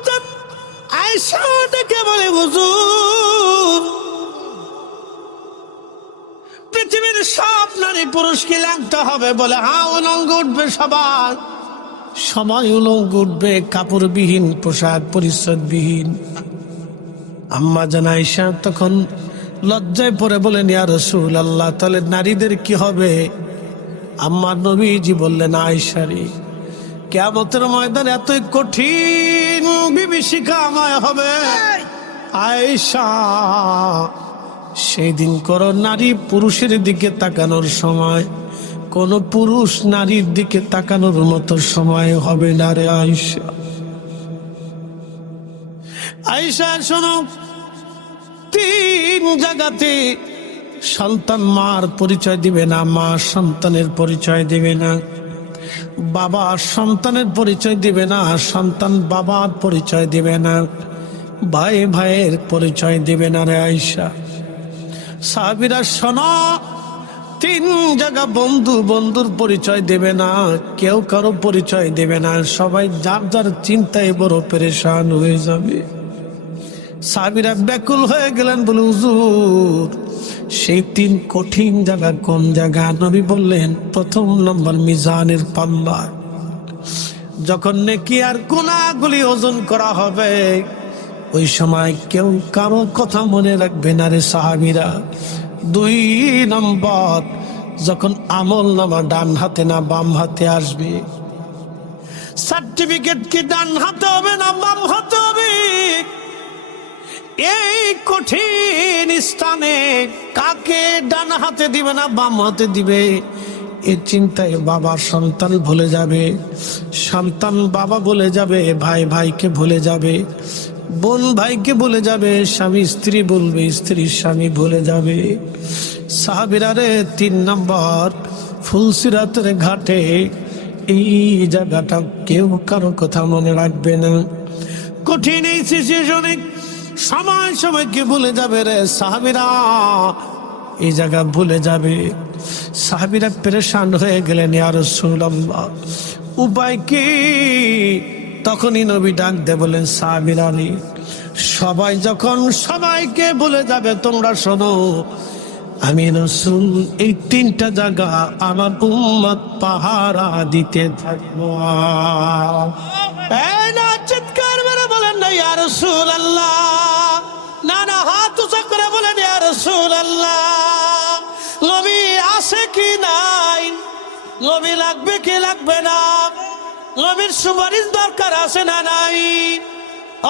আম্মাজান আয়েশা ডেকে বলে, হুজুর, পৃথিবীর সব নারী পুরুষকে লাগতে হবে বলে হ্যাঁ উলঙ্গ উঠবে সবার সবাই উলঙ্গ উঠবে, কাপড়বিহীন, পোশাক পরিচ্ছদবিহীন। আম্মা জানাইশা তখন লজ্জায় পরে বলেন, ইয়া রসুল আল্লাহ তাহলে নারীদের কি হবে? আম্মা নবীজি বললেন আয়সারি কেমতের ময়দান এতই কঠিন বিভীষিকা আমায় হবে। আয়সা সেই দিন করো নারী পুরুষের দিকে তাকানোর সময়। কোন পুরুষ নারীর দিকে তাকানোর মতো সময় হবে না রে আয়সা আয়সা শোনো তিন জায়গাতে সন্তান মার পরিচয় দিবে না মা সন্তানের পরিচয় দিবে না। বাবা সন্তানের পরিচয় দিবে না, সন্তান বাবার পরিচয় দিবে না, ভাই ভাইয়ের পরিচয় দিবে না রে আয়সা সাহাবিরা, শোনো, তিন জায়গা বন্ধু বন্ধুর পরিচয় দেবে না, কেউ কারও পরিচয় দেবে না, সবাই যার যার চিন্তায় বড় পেরেশান হয়ে যাবে। সাবিরা ব্যাকুল হয়ে গেলেন, বলে, হুজুর সেই তিন কঠিন জায়গা কোন জায়গা? নবী বললেন, প্রথম নম্বর মিজানের পাল্লা। যখন নেকি আর গুণাগুলি ওজন করা হবে, ওই সময় কেউ কারও কথা মনে রাখবে না রে সাহাবিরা। দুই নম্বর, যখন আমল নামা ডান হাতে না বাম হাতে আসবে। সার্টিফিকেট কি ডান হাতে হবে না বাম হাতে হবে? এই কঠিন স্থানে কাকে ডান হাতে দিবে না বাম হাতে দিবে? এ চিন্তায় বাবা সন্তান ভুলে যাবে। সন্তান বাবা বলে যাবে, ভাই ভাইকে ভুলে যাবে। বোন ভাইকে বলে যাবে, স্বামী স্ত্রী বলবে, স্ত্রী স্বামী ভুলে যাবে। সাহাবিরারে তিন নম্বর ফুলসিরাতের ঘাটে এই জায়গাটা কেউ কারও কথা মনে রাখবে না। কঠিন এই সিচুয়েশনে সময় সময়কে ভুলে যাবে রে সাহাবিরা? এই জায়গা ভুলে যাবে। সাহাবিরা পেরেশান হয়ে গেলেন আর সুল্লাহ উপায় কি? তখনই নবী ডাক দে বলেন সাহাবিরা রে, সবাই যখন সবাইকে ভুলে যাবে, তোমরা শোনো, আমি রসুল এই তিনটা জায়গা আমার উম্মত পাহারা দিতে থাকব। রসুল আল্লাহ না না হাত উঁচা করে বলেন, ইয়া রসুল আল্লাহ নবী আছে কি নাই? নবী লাগবে কি লাগবে না? নবীর সুপারিশ দরকার আছে না নাই?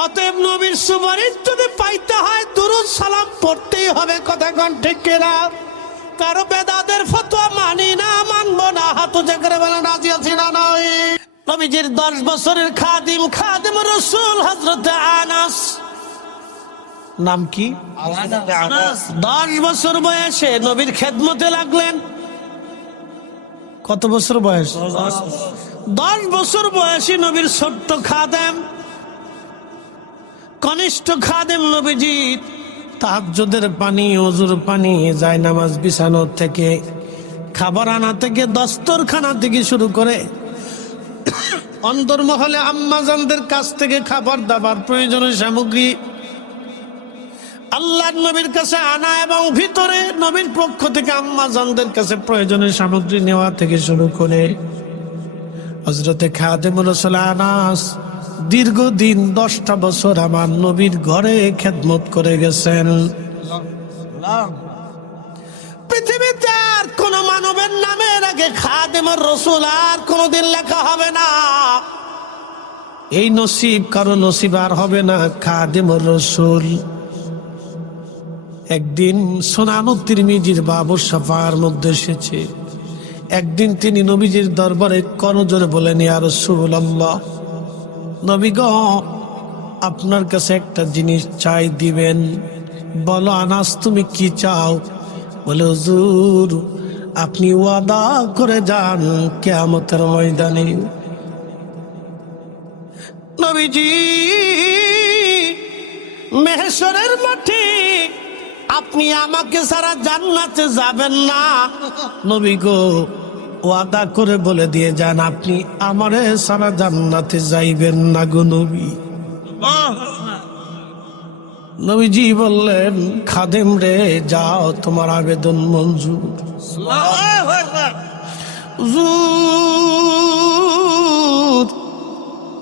অতএব নবীর সুপারিশ যদি পাইতে হয়, দুরুদ সালাম পড়তেই হবে, কথা কন ঠিক কিনা? কারও বেদাদের ফতোয়া মানি না, মানবো না। হাত উঁচা করে বলেন, রাজি আছি না নয় নবীজির দশ বছরের খাদিম খাদিম রসুল হজরত আনাস। নাম কি? দশ বছর বয়সে নবীর খেদমতে লাগলেন। কত বছর বয়স? দশ বছর বয়সী নবীর ছোট্ট খাদেম। কনিষ্ঠ খাদেম নবীজি তাহাজ্জুদের পানি অজুর পানি যায় নামাজ বিছানোর থেকে খাবার আনা থেকে দস্তরখানা থেকে শুরু করে অন্তর্মহলে আম্মাজানদের কাছ থেকে খাবার দাবার প্রয়োজনীয় সামগ্রী। আল্লাহর নবীর কাছে আনা এবং ভিতরে নবীর পক্ষ থেকে আম্মাজানদের কাছে প্রয়োজনীয় সামগ্রী নেওয়া থেকে শুরু করে হজরতে খাদেমুল আনাস দীর্ঘদিন দশটা বছর আমার নবীর ঘরে খেদমত করে গেছেন। পৃথিবীতে আর কোন মানবের নামের আগে খাদেমর রসুল আর কোনোদিন লেখা হবে না। এই নসিব কারও নসিব আর হবে না খাদেমর রসুল। একদিন সোনানু তিরমিজির বাবু সাফার মধ্যে এসেছে। একদিন তিনি নবীজির দরবারে করজোরে বলেন আর রসুল আল্লাহ নবী আপনার কাছে একটা জিনিস চাই দিবেন। বলো আনাস তুমি কি চাও? বলে, হুজুর, আপনি ওয়াদা করে যান কেয়ামতের ময়দানে। নবীজি মেহেশ্বরের মাঠে, আপনি আমাকে সারা জান্নাতে যাবেন না। নবী গো, ওয়াদা করে বলে দিয়ে যান, আপনি আমারে সারা জান্নাতে যাইবেন না গো নবী। নবীজি বললেন খাদেম রে যাও তোমার আবেদন মঞ্জুর।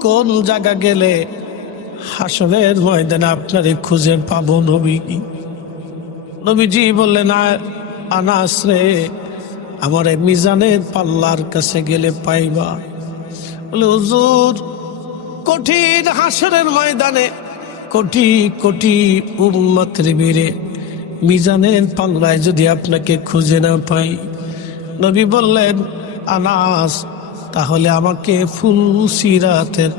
কোন জায়গা গেলে হাসনের ময়দানে আপনারে খুঁজে পাবো নবী? নবীজি বললেন "আ- আনাস রে আমার মিজানের পাল্লার কাছে গেলে পাইবা। বলে হুজুর কঠিন হাসরের ময়দানে কোটি কোটি উম্মতের বীরে মিজানের পাল্লায় যদি আপনাকে খুঁজে না পাই। নবী বললেন, আনাস, তাহলে আমাকে ফুল সিরাতের,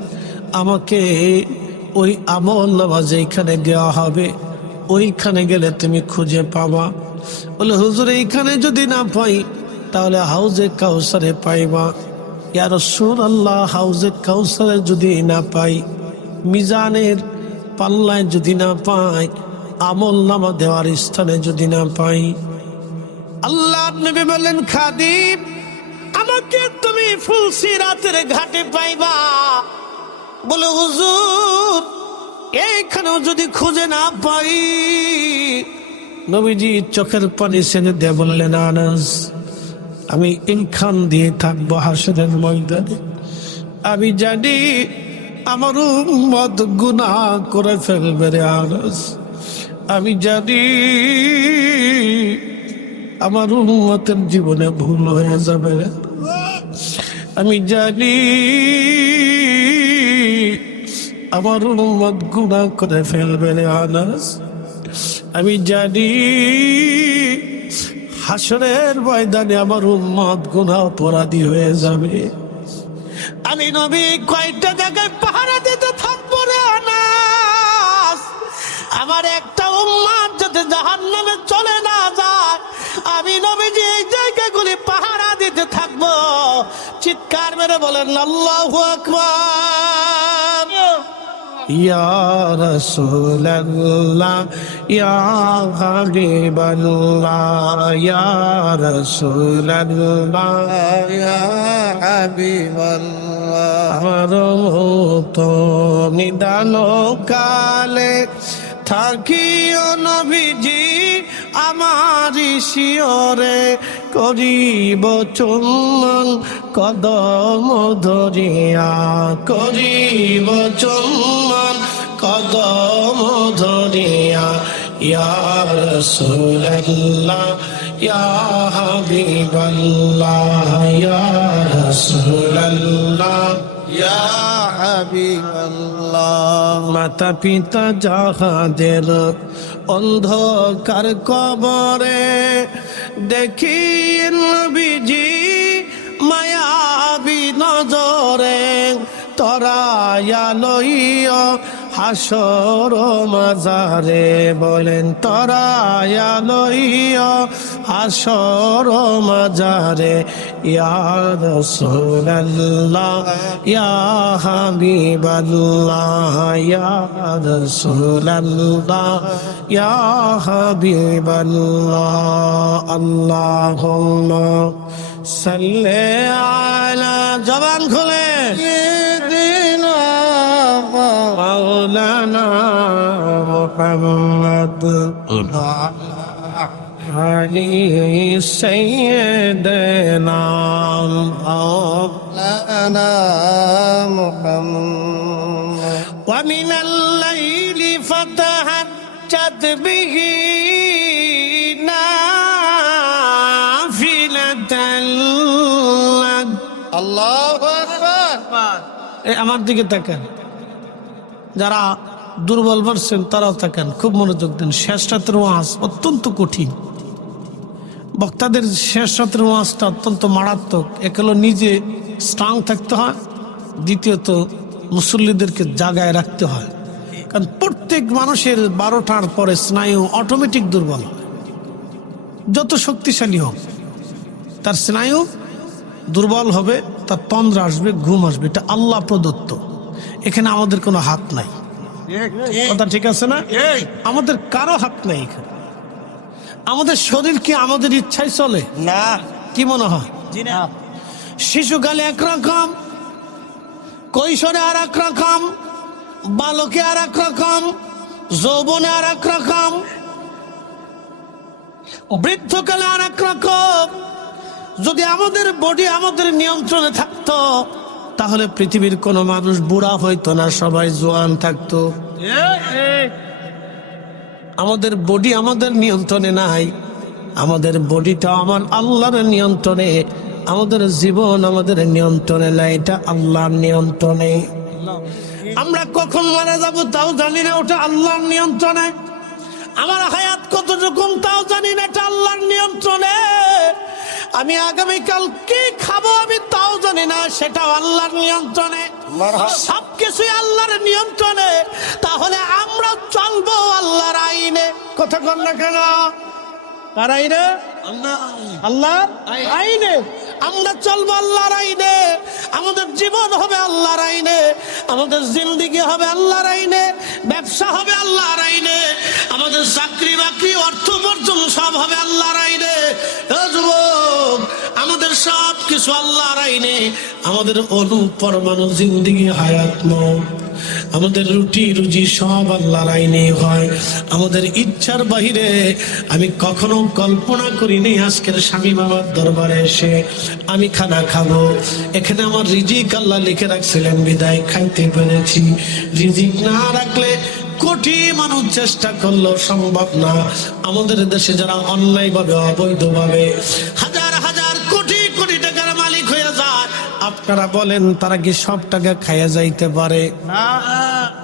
আমাকে ওই আমল নামাজ এইখানে দেওয়া হবে, ওইখানে গেলে তুমি খুঁজে পাবা। বলে, হুজুর, এইখানে যদি না পাই, তাহলে হাউজে কাউসারে পাইবা। ইয়ার সুর আল্লাহ হাউজে কাউসারে যদি না পাই, মিজানের পাল্লায় যদি না পাই, আমল নামা দেওয়ার স্থানে যদি না পাই। আল্লাহ নবী বলেন খাদিম, আমাকে তুমি ফুলসি রাতের ঘাটে পাইবা। বলে, হুজুর, এইখানেও যদি খুঁজে না পাই। নবীজি চোখের পানি ছেড়ে দিয়ে বললেন, আনাস, আমি ইনখান দিয়ে থাকব হাসনের ময়দানে। আমি জানি আমার উম্মত গুনাহ করে ফেলবে রে আনাস। আমি জানি আমার উন্মতের জীবনে ভুল হয়ে যাবে আমি জানি আমার উন্মত গুণা করে ফেলবে রে আনাস। আমি জানি হাসরের ময়দানে আমার উন্মত গুণা অপরাধী হয়ে যাবে। আমি নবী কয়টা জাহান নামে চলে না যায়। আমি নবীজি এই জায়গাগুলি পাহারা দিতে থাকব। চিৎকার মেরে বলেন, আল্লাহ ইয়া আমার মতো নিদান কালে থাকিও নবীজি, আমার শিওরে করিব চলল কদম ধরিয়া, করিব চলল কদম ধরিয়া ইয়ার সুরল্লা হাবিবাল্লাহ ইয়ার সুরল্লা হাবিবাল্লাহ। মাতা পিতা যাহাদের অন্ধকার কবরে দেখি নবীজি মায়াবি নজরে তরায়া লইয় হাসর মাজারে বলেন তরায়া লইয় হাসর মাজারে يا رسول الله يا حبيب الله يا رسول الله يا حبيب الله اللهم صل على جبان خلے سيدنا مولانا محمد علي سيدنا مولانا محمد ومن الليل فتهجد به نافلة لك الله أكبر এই আমার দিকে তাকান যারা দুর্বল পারছেন তারাও তাকান খুব মনোযোগ দেন শেষ রাতের ওয়াজ অত্যন্ত কঠিন বক্তাদের শেষ রাতের ওয়াজটা অত্যন্ত মারাত্মক। এক হলো নিজে স্ট্রং থাকতে হয় দ্বিতীয়ত মুসল্লিদেরকে জাগায় রাখতে হয়। কারণ প্রত্যেক মানুষের বারোটার পরে স্নায়ু অটোমেটিক দুর্বল যত শক্তিশালী হোক তার স্নায়ু দুর্বল হবে তার তন্দ্রা আসবে ঘুম আসবে। এটা আল্লাহ প্রদত্ত। এখানে আমাদের কোনো হাত নাই। কথা ঠিক আছে না? আমাদের কারও হাত নাই এখানে। আমাদের শরীর কি আমাদের ইচ্ছায় চলে? না। কি মনে হয়? শিশুকালে একরকম কৈশোরে আর এক রকম বালকে আর এক রকম যৌবনে আর এক রকম বৃদ্ধকালে আর এক রকম যদি আমাদের বডি আমাদের নিয়ন্ত্রণে থাকতো তাহলে পৃথিবীর কোনো মানুষ বুড়া হইতো না সবাই জোয়ান থাকতো। আমাদের বডি আমাদের নিয়ন্ত্রণে নাই। আমাদের বডিটা আমার আল্লাহর নিয়ন্ত্রণে। আমাদের জীবন আমাদের নিয়ন্ত্রণে নাই, এটা আল্লাহর নিয়ন্ত্রণে। আমরা কখন মারা যাব তাও জানি না, ওটা আল্লাহর নিয়ন্ত্রণে। আমার হায়াত কতটুকু তাও জানি না, এটা আল্লাহর নিয়ন্ত্রণে। আমি আগামীকাল কি জানি না সেটাও আল্লাহর নিয়ন্ত্রণে। সবকিছুই আল্লাহর নিয়ন্ত্রণে। তাহলে আমরা চলবো আল্লাহর আইনে। কথা কন না কেন? কার আইনে? আল্লাহর আইনে। আমরা চলবো আল্লাহর আইনে। আমাদের জীবন হবে আল্লাহর আইনে। আমাদের জিন্দিগি হবে আল্লাহর আইনে। ব্যবসা হবে আল্লাহর আইনে। আমাদের চাকরি বাকরি অর্থ উপার্জন সব হবে আল্লাহর আইনে। যুবক! আমাদের সব কিছু আল্লাহর আইনে। আমাদের অনুপরমাণু জিন্দিগি হায়াত মত আমাদের রুটি, রুজি সব আল্লাহর আইনে হয়। আমাদের ইচ্ছার বাহিরে আমি কখনো কল্পনা করিনি আজকের স্বামী বাবার দরবারে এসে আমি খানা খাব। এখানে আমার রিজিক আল্লাহ লিখে রাখছিলেন, বিদায় খাইতে পেরেছি। রিজিক না রাখলে কোটি মানুষ চেষ্টা করলেও সম্ভব না। আমাদের দেশে যারা অন্যায় ভাবে আপনারা বলেন তারা কি সব টাকা খাইয়া যাইতে পারে?